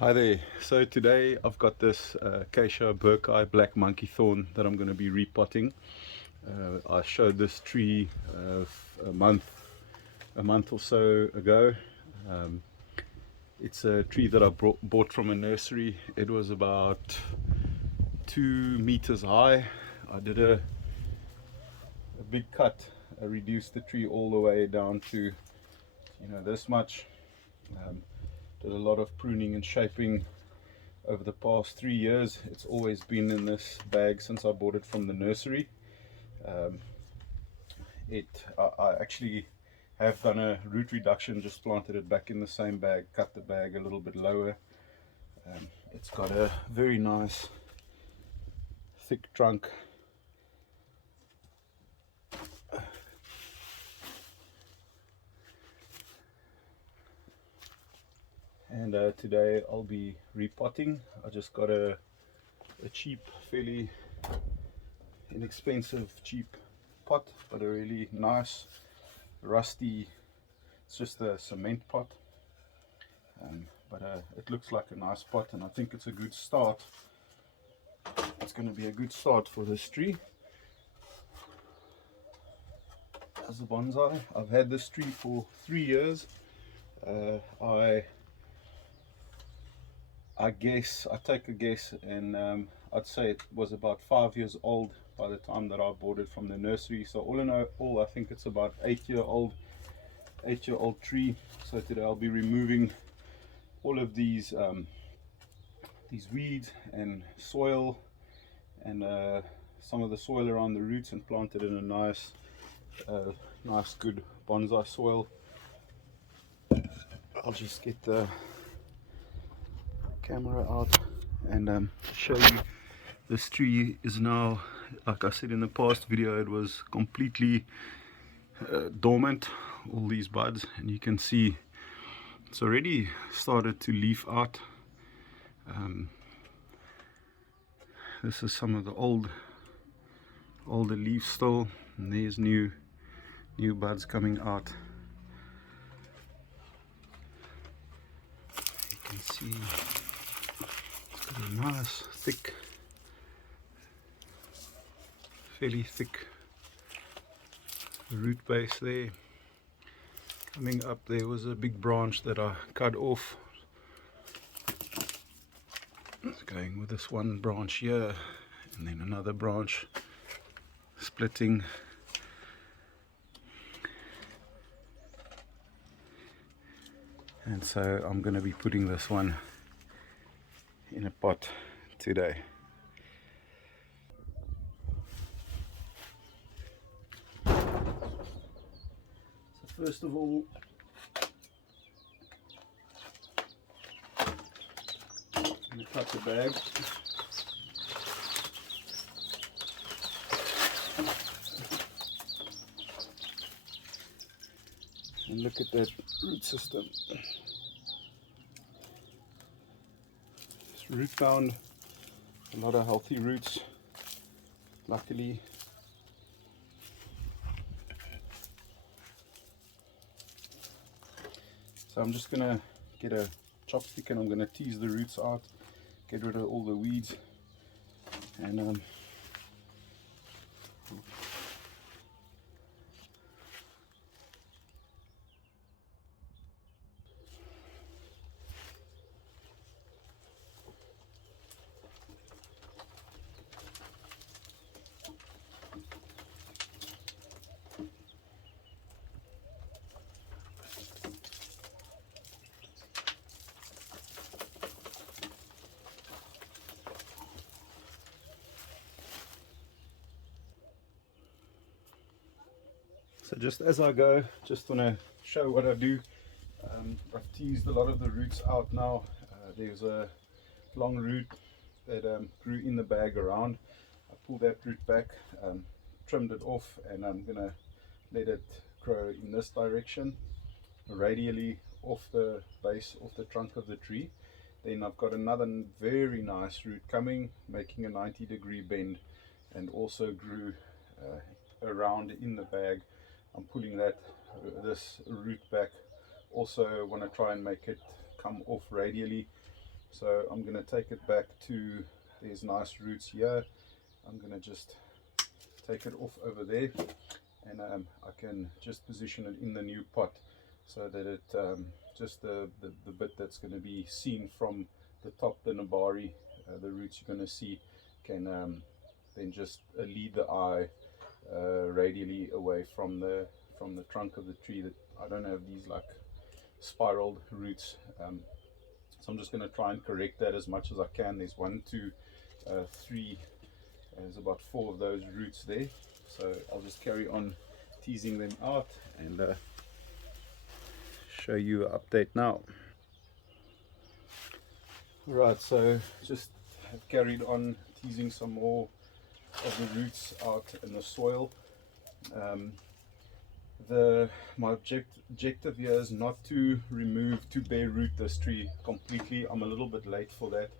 Hi there. So today I've got this Acacia Burkei black monkey thorn that I'm going to be repotting. I showed this tree a month or so ago. Um, it's a tree that I bought from a nursery. It was about 2 meters high. I did a big cut. I reduced the tree all the way down to this much. Did a lot of pruning and shaping over the past 3 years. It's always been in this bag since I bought it from the nursery. I actually have done a root reduction, just planted it back in the same bag, cut the bag a little bit lower. It's got a very nice thick trunk. And today I'll be repotting. I just got a cheap, fairly inexpensive, cheap pot, but a really nice, rusty, it's just a cement pot. But it looks like a nice pot, and I think it's a good start. It's going to be a good start for this tree as a bonsai. I've had this tree for 3 years. I guess, I take a guess, and I'd say it was about 5 years old by the time that I bought it from the nursery. So all in all, I think it's about 8-year-old tree. So today I'll be removing all of these weeds and soil, and some of the soil around the roots, and plant it in a nice good bonsai soil. I'll just get the camera out and show you. This tree is now, like I said in the past video, it was completely dormant, all these buds, and you can see it's already started to leaf out. This is some of the older leaves still, and there's new buds coming out. You can see it's got a nice thick, fairly thick root base there. Coming up there was a big branch that I cut off. It's going with this one branch here, and then another branch splitting. And so I'm going to be putting this one in a pot today. So first of all, I'm going to cut the bag. And look at that root system. It's root bound, a lot of healthy roots, luckily. So I'm just going to get a chopstick and I'm going to tease the roots out, get rid of all the weeds, and so just as I go, just want to show what I do. I've teased a lot of the roots out now. There's a long root that grew in the bag around. I pulled that root back, trimmed it off, and I'm gonna let it grow in this direction, radially off the base of the trunk of the tree. Then I've got another very nice root coming, making a 90-degree bend, and also grew around in the bag. I'm pulling this root back. Also want to try and make it come off radially. So I'm going to take it back to, there's nice roots here. I'm going to just take it off over there, and I can just position it in the new pot so that it just the bit that's going to be seen from the top, the nabari, the roots you're going to see, can then just lead the eye radially away from the trunk of the tree, that I don't have these like spiraled roots. So I'm just going to try and correct that as much as I can. There's 1, 2, 3, there's about 4 of those roots there. So I'll just carry on teasing them out and show you an update now. Right, so just have carried on teasing some more of the roots out in the soil. My objective here is not to bare root this tree completely. I'm a little bit late for that.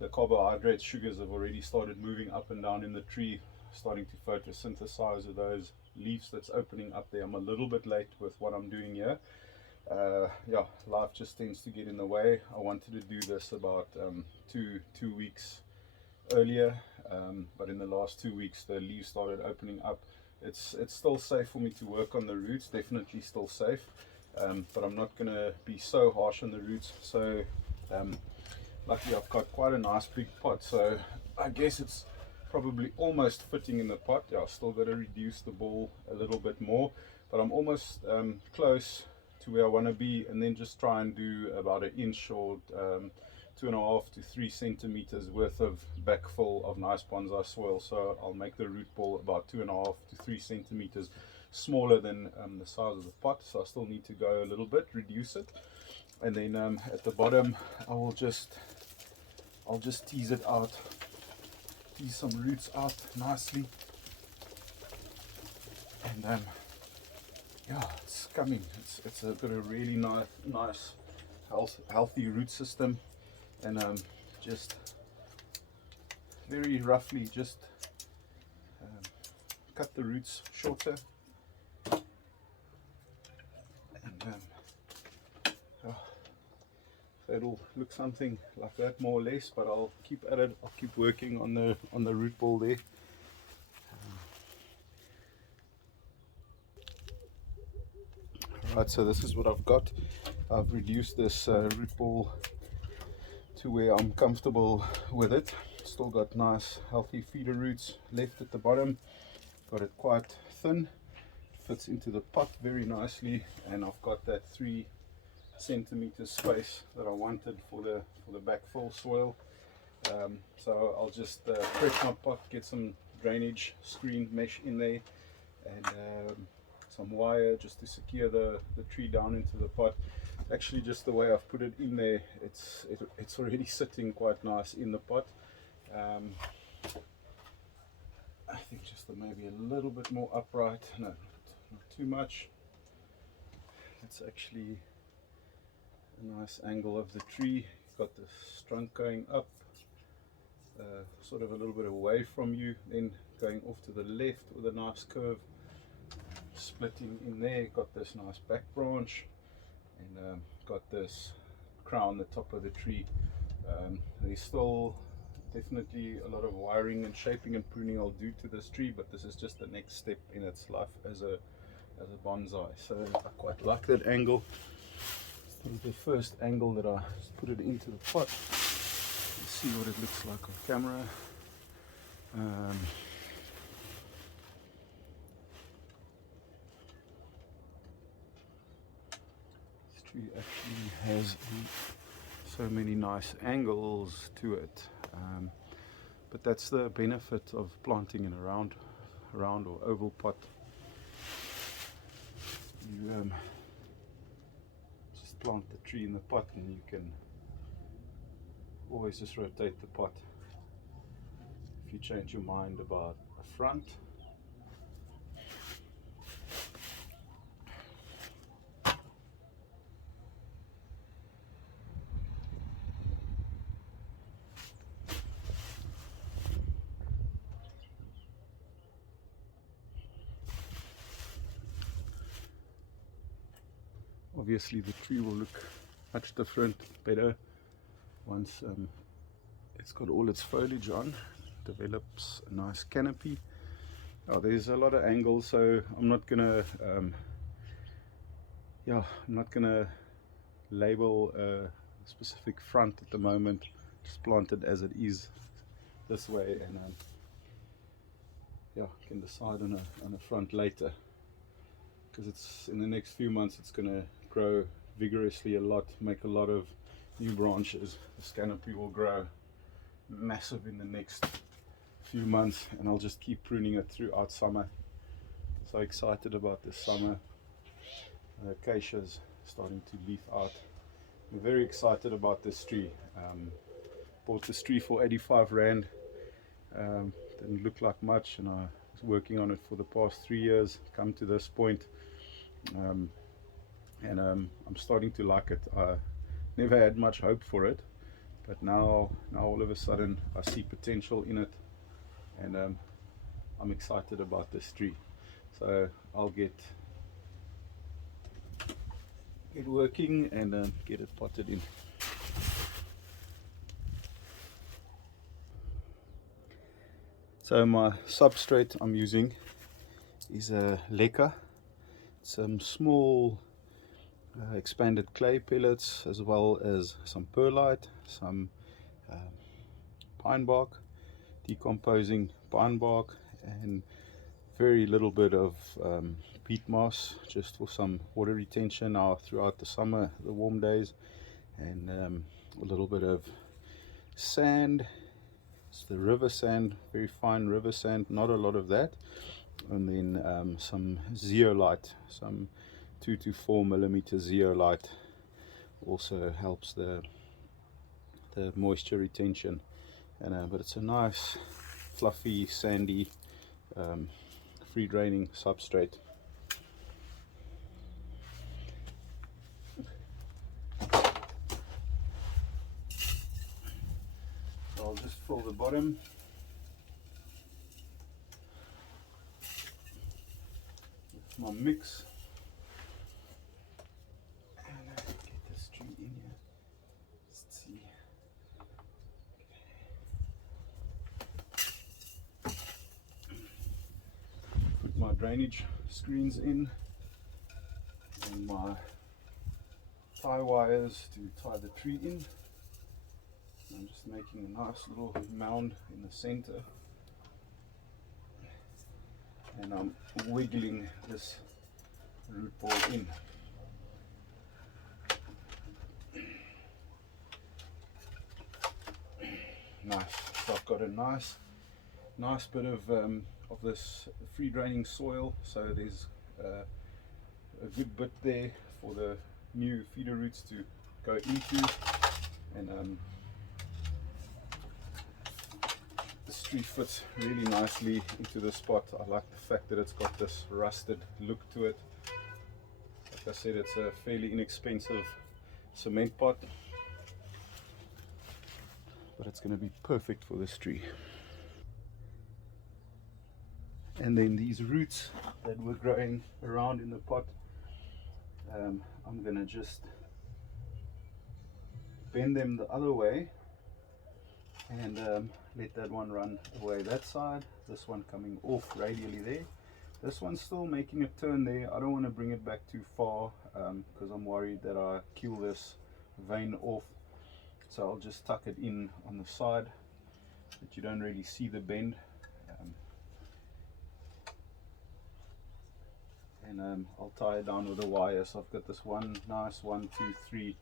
The carbohydrate sugars have already started moving up and down in the tree, starting to photosynthesize with those leaves that's opening up there. I'm a little bit late with what I'm doing here. Yeah, life just tends to get in the way. I wanted to do this about 2 weeks earlier, but in the last 2 weeks the leaves started opening up. It's still safe for me to work on the roots, definitely still safe, but I'm not going to be so harsh on the roots. So luckily I've got quite a nice big pot, so I guess it's probably almost fitting in the pot. Yeah, I've still got to reduce the ball a little bit more, but I'm almost close to where I want to be, and then just try and do about 1 inch or 2.5 to 3 centimeters worth of backfill of nice bonsai soil. So I'll make the root ball about 2.5 to 3 centimeters smaller than the size of the pot. So I still need to go a little bit, reduce it, and then at the bottom I'll just tease it out, tease some roots out nicely, and yeah, it's coming. It's got a really nice healthy root system. And just very roughly just cut the roots shorter, and oh, so it'll look something like that more or less, but I'll keep at it. I'll keep working on the root ball there. Right, so this is what I've got. I've reduced this root ball to where I'm comfortable with it. Still got nice healthy feeder roots left at the bottom. Got it quite thin, fits into the pot very nicely, and I've got that 3 centimeter space that I wanted for the backfill soil. So I'll just prep my pot, get some drainage screen mesh in there, and some wire just to secure the tree down into the pot. Actually, just the way I've put it in there, it's already sitting quite nice in the pot. I think just maybe a little bit more upright, no, not too much. It's actually a nice angle of the tree. You've got the trunk going up, sort of a little bit away from you, then going off to the left with a nice curve, splitting in there. Got this nice back branch, and got this crown, the top of the tree. There's still definitely a lot of wiring and shaping and pruning I'll do to this tree, but this is just the next step in its life as a bonsai. So I quite like that angle. This is the first angle that I put it into the pot. Let's see what it looks like on camera. This tree actually has so many nice angles to it, but that's the benefit of planting in a round or oval pot. You just plant the tree in the pot, and you can always just rotate the pot. If you change your mind about a front, obviously the tree will look much different, better Once it's got all its foliage on, develops a nice canopy. Oh, there's a lot of angles, so I'm not gonna label a specific front at the moment. Just plant it as it is this way, and can decide on a front later, because it's in the next few months it's gonna grow vigorously a lot, make a lot of new branches. This canopy will grow massive in the next few months, and I'll just keep pruning it throughout summer. So excited about this summer. The acacia's starting to leaf out. I'm very excited about this tree. Bought this tree for 85 Rand. Didn't look like much, and I was working on it for the past 3 years, come to this point. I'm starting to like it. I never had much hope for it, but now all of a sudden I see potential in it, and I'm excited about this tree. So I'll get working and get it potted in. So my substrate I'm using is a leca. Some small expanded clay pellets, as well as some perlite, some pine bark, decomposing pine bark, and very little bit of peat moss, just for some water retention now throughout the summer, the warm days, and a little bit of sand. It's the river sand, very fine river sand, not a lot of that, and then some zeolite, some 2 to 4 millimeter zeolite, also helps the moisture retention. And but it's a nice fluffy sandy free draining substrate. I'll just fill the bottom. With my mix. And get this tree in here. Let's see. Put my drainage screens in, and my tie wires to tie the tree in. I'm just making a nice little mound in the center, and I'm wiggling this root ball in. Nice. So I've got a nice bit of this free draining soil, so there's a good bit there for the new feeder roots to go into, and this tree fits really nicely into the spot. I like the fact that it's got this rusted look to it. Like I said, it's a fairly inexpensive cement pot, but it's going to be perfect for this tree. And then these roots that were growing around in the pot, I'm going to just bend them the other way, and let that one run away that side, this one coming off radially there. This one's still making a turn there. I don't want to bring it back too far, because I'm worried that I kill this vein off. So I'll just tuck it in on the side that you don't really see the bend, and I'll tie it down with a wire. So I've got this one nice 1, 2, 3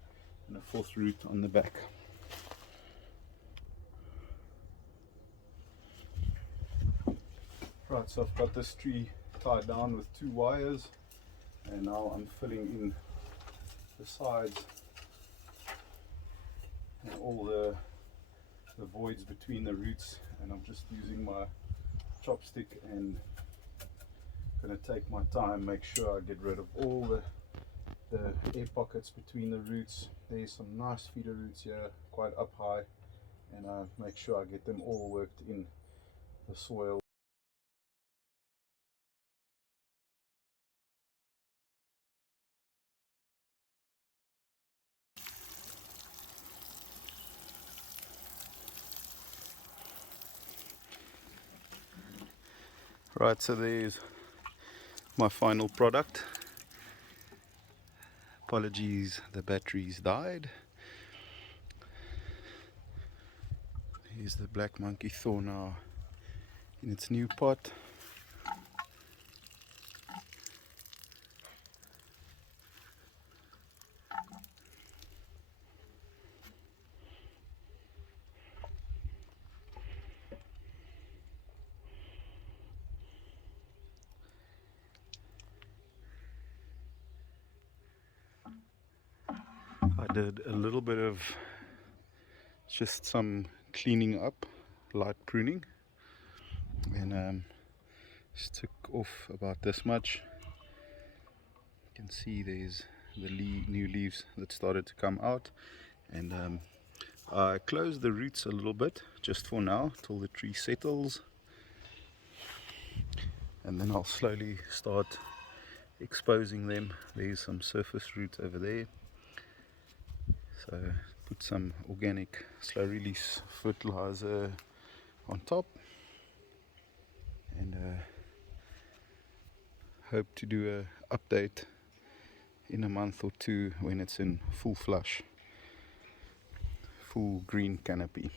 and a 4th root on the back. Right, so I've got this tree tied down with 2 wires, and now I'm filling in the sides and all the voids between the roots, and I'm just using my chopstick and going to take my time, make sure I get rid of all the air pockets between the roots. There's some nice feeder roots here, quite up high, and make sure I get them all worked in the soil. Right, so there's my final product. Apologies, the batteries died. Here's the black monkey Thorn now in its new pot. I did a little bit of just some cleaning up, light pruning, and just took off about this much. You can see there's the new leaves that started to come out, and I closed the roots a little bit just for now till the tree settles, and then I'll slowly start exposing them. There's some surface roots over there, so put some organic slow release fertilizer on top, and hope to do a update in a month or two when it's in full flush, full green canopy.